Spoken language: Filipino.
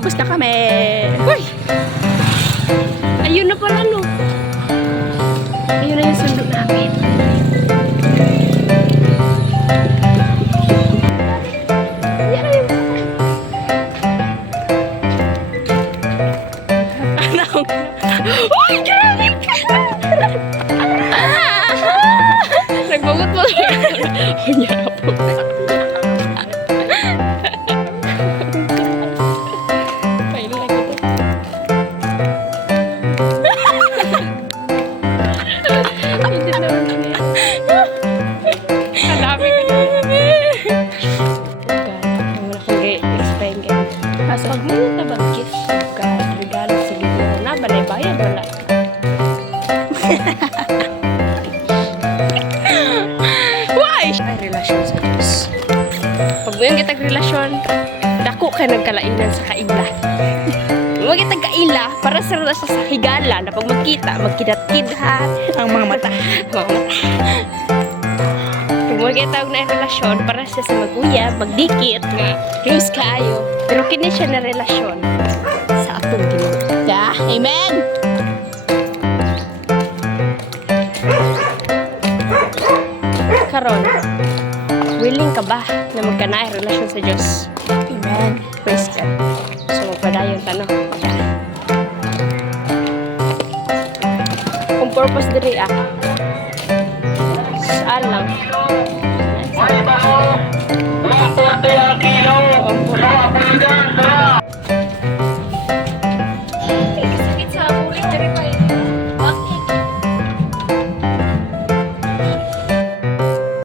Labos na kami. Uy! Ayun na pala, no? Ayun na yung sundo namin. Yan na yung... Anong? Uy! Grabe ka! Nagbagot mo. Hunya po. Pag mo yung tabag-gift ka, regalo sa libro na, balay bayad, wala. Why? Ay, relasyon sa Diyos. Pag mo yung kitag relasyon, dako ka nagkalainan sa kaila. Huwag kitag kaila, para sa higala na pag magkita, magkidat-kidhat, ang mga mata. Mga mata. Huwag kitag na relasyon, para siya sa maguyab, magdikit, nga, close kaayo. Pero kini siya na relasyon sa atong Ginoo. Yeah, amen. Karon, willing ka ba na magkanaay relasyon sa Diyos? Amen. Praise God. So magpadayon tanong. Kung purpose diri